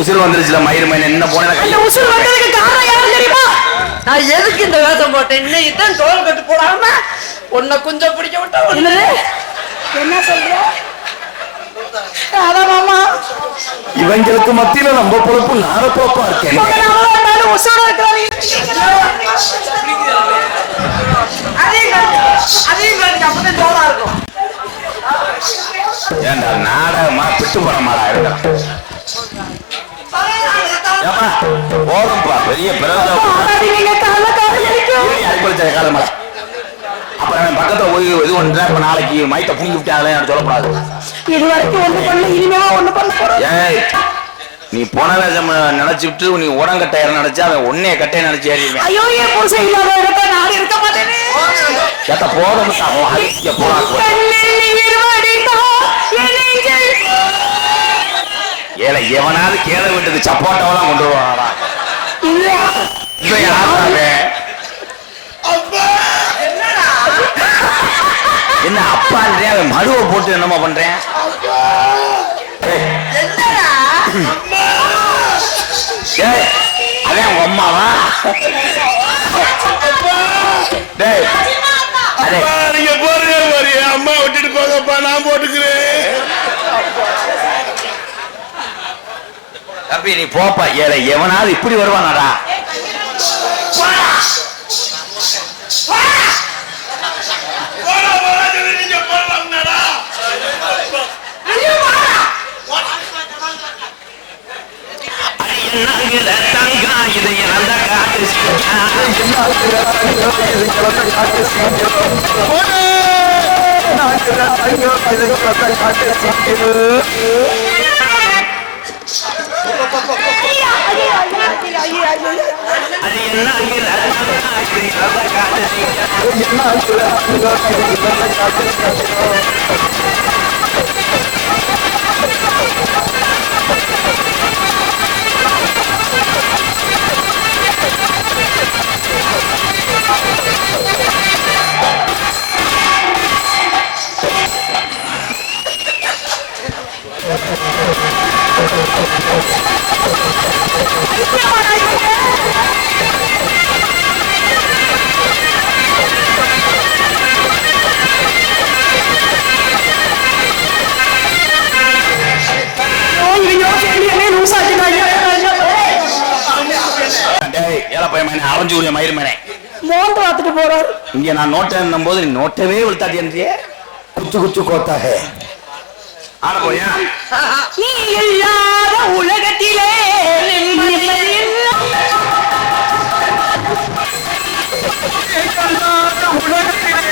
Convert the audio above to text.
உசுறு வந்துருச்சுல மயிறு மயிறு என்ன போன உசுறு வந்ததுக்கு காரணம் யாரு தெரியுமா? நான் எதுக்கு இந்த வேஷம் போட்டேன்? இன்னைக்கு தான் தோல் கட்டு போடாம உன்னை கொஞ்சம் பிடிக்க விட்டா ஒண்ணு. என்ன சொல்ற? அதான் மாமா இவங்களுக்கு மத்தியில நம்ம பொறுப்பு நார பொறுப்பா இருக்கேன். உசுறு இருக்கிறாரு அப்பதான் தோலா இருக்கும். ஏண்டா நாடகமா பிட்டு படமாடா இருக்கலாம். போதும்பா பெரிய பிறந்த காலமா அப்புறம் பக்கத்துல போய் இது ஒன்றா இப்ப நாளைக்கு மைத்த புடிங்கி விட்டாங்களே சொல்லக்கூடாது. இது வரைக்கும் ஒண்ணு பண்ணல, இனிமே ஒண்ணு பண்ண போறோம். ஏய் நீ போன வேஷம் நினைச்சு விட்டு நீ உடங்கட்டையர் நினைச்சா அவன் ஒன்னே கட்டையை நினைச்சு ஏறிடுவேன். ஐயோ ஏன் புருஷன் இல்லாத இடத்த நான் இருக்க மாட்டேனே. கேட்ட போதும் ஏழை எவனாவது கேள விட்டது சப்போட்டாவெல்லாம் கொண்டு வருவானா? என்ன அப்பா மடுவை போட்டு என்னமா பண்றேன்? அதே உங்க அம்மாவா? நீங்க போறீங்க அம்மா விட்டுட்டு போங்கப்பா, நான் போட்டுக்கிறேன். தம்பி நீ போப்பா. ஏழை எவனாவது இப்படி வருவானாடா? அரைஞ்சூரிய மயிறு மேனே மோந்து பார்த்துட்டு போறாரு. இங்க நான் நோட்டேன் போது நோட்டவே விழுத்தாட்டி குச்சு குச்சு கோத்தாக ஆட போயா? நீ இல்லாத உலகத்திலே உலகத்திலே